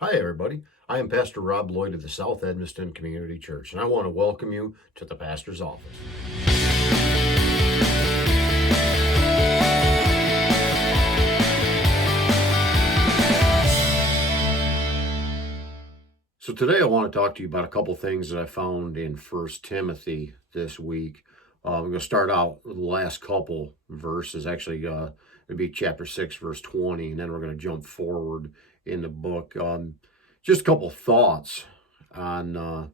Hi, everybody. I am Pastor Rob Lloyd of the South Edmiston Community Church, and I want to welcome you to the pastor's office. So today I want to talk to you about a couple things that I found in 1 Timothy this week. I'm going to start out with the last couple verses. Actually, it'd be chapter 6, verse 20, and then we're going to jump forward in the book. Just a couple thoughts on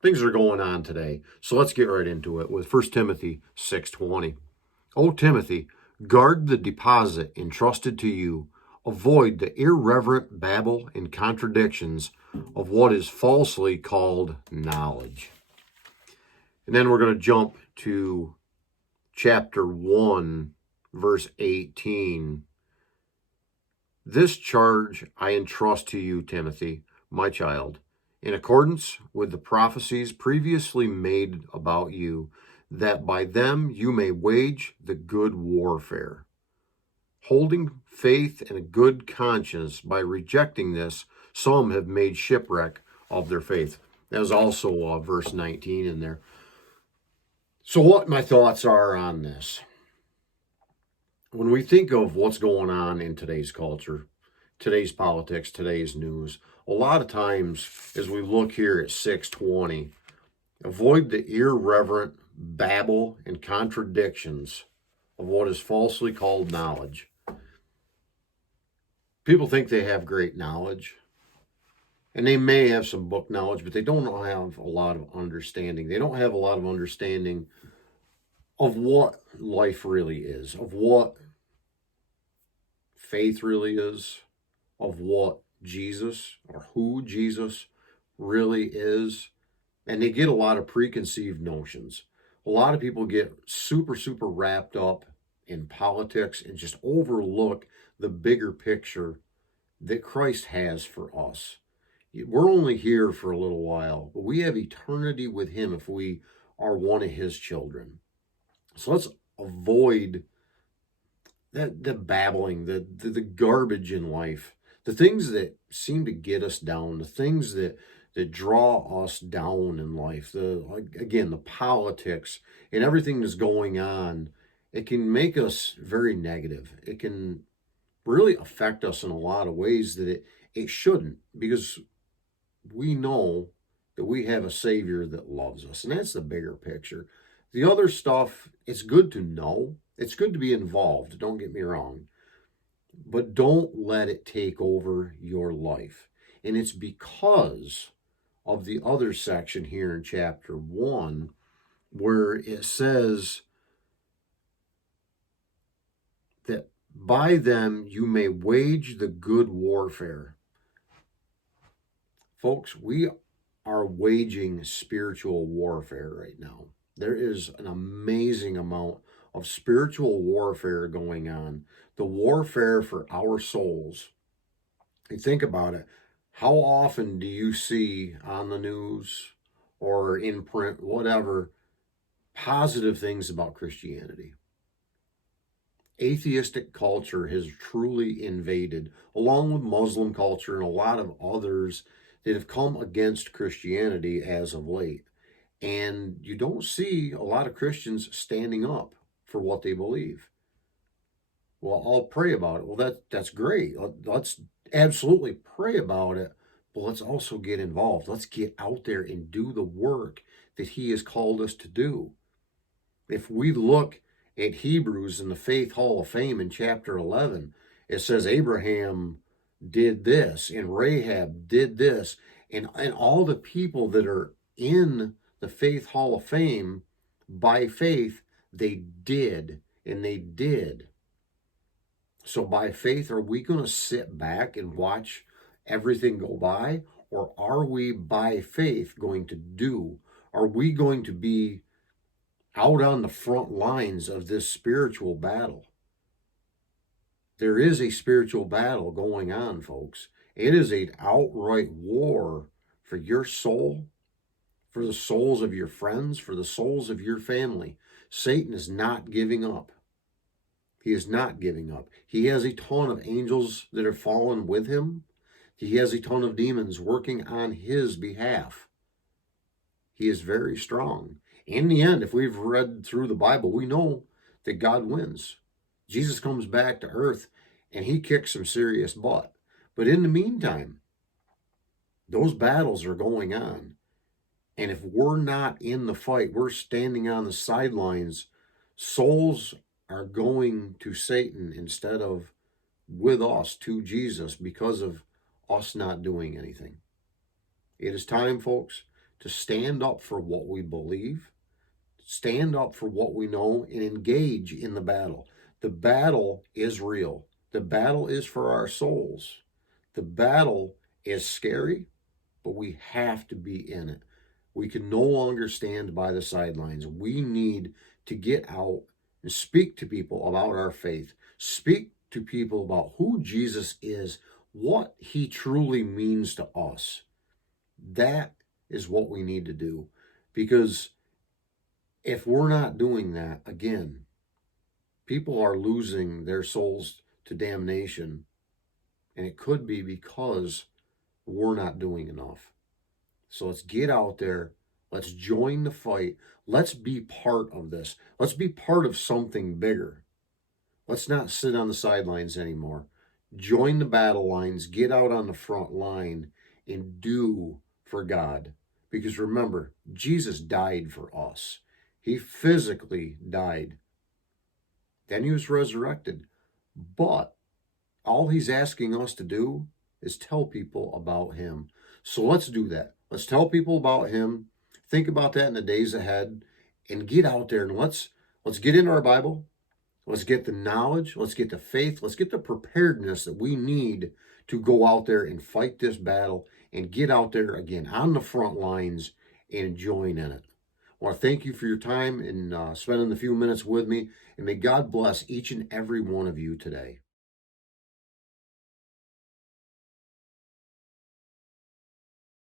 things that are going on today. So let's get right into it with 1 Timothy 6:20. O Timothy, guard the deposit entrusted to you. Avoid the irreverent babble and contradictions of what is falsely called knowledge. And then we're going to jump to chapter 1, verse 18. This charge I entrust to you, Timothy, my child, in accordance with the prophecies previously made about you, that by them you may wage the good warfare, holding faith and a good conscience. By rejecting this, some have made shipwreck of their faith. There's also verse 19 in there. So what my thoughts are on this. When we think of what's going on in today's culture, today's politics, today's news, a lot of times as we look here at 620, avoid the irreverent babble and contradictions of what is falsely called knowledge. People think they have great knowledge, and they may have some book knowledge, but they don't have a lot of understanding. They don't have a lot of understanding of what life really is, of what faith really is, of what Jesus or who Jesus really is. And they get a lot of preconceived notions. A lot of people get super wrapped up in politics and just overlook the bigger picture that Christ has for us. We're only here for a little while, but we have eternity with him if we are one of his children. So let's avoid the babbling, the garbage in life, the things that seem to get us down, the things that draw us down in life, the politics and everything that's going on. It can make us very negative. It can really affect us in a lot of ways that it shouldn't, because we know that we have a Savior that loves us, and that's the bigger picture. The other stuff, it's good to know. It's good to be involved, don't get me wrong. But don't let it take over your life. And it's because of the other section here in chapter 1 where it says that by them you may wage the good warfare. Folks, we are waging spiritual warfare right now. There is an amazing amount of spiritual warfare going on. The warfare for our souls. You think about it. How often do you see on the news or in print, whatever, positive things about Christianity? Atheistic culture has truly invaded, along with Muslim culture and a lot of others that have come against Christianity as of late. And you don't see a lot of Christians standing up for what they believe. Well, I'll pray about it. Well, that's great. Let's absolutely pray about it, but let's also get involved. Let's get out there and do the work that he has called us to do. If we look at Hebrews in the Faith Hall of Fame in chapter 11, it says Abraham did this and Rahab did this, and all the people that are in the Faith Hall of Fame, by faith, they did, and they did. So by faith, are we going to sit back and watch everything go by? Or are we by faith going to do? Are we going to be out on the front lines of this spiritual battle? There is a spiritual battle going on, folks. It is an outright war for your soul, for the souls of your friends, for the souls of your family. Satan is not giving up. He is not giving up. He has a ton of angels that are fallen with him. He has a ton of demons working on his behalf. He is very strong. In the end, if we've read through the Bible, we know that God wins. Jesus comes back to earth and he kicks some serious butt. But in the meantime, those battles are going on. And if we're not in the fight, we're standing on the sidelines, souls are going to Satan instead of with us to Jesus because of us not doing anything. It is time, folks, to stand up for what we believe, stand up for what we know, and engage in the battle. The battle is real. The battle is for our souls. The battle is scary, but we have to be in it. We can no longer stand by the sidelines. We need to get out and speak to people about our faith. Speak to people about who Jesus is, what he truly means to us. That is what we need to do. Because if we're not doing that, again, people are losing their souls to damnation. And it could be because we're not doing enough. So let's get out there. Let's join the fight. Let's be part of this. Let's be part of something bigger. Let's not sit on the sidelines anymore. Join the battle lines. Get out on the front line and do for God. Because remember, Jesus died for us. He physically died. Then he was resurrected. But all he's asking us to do is tell people about him. So let's do that. Let's tell people about him. Think about that in the days ahead and get out there and let's get into our Bible. Let's get the knowledge. Let's get the faith. Let's get the preparedness that we need to go out there and fight this battle and get out there again on the front lines and join in it. I want to thank you for your time and spending the few minutes with me. And may God bless each and every one of you today.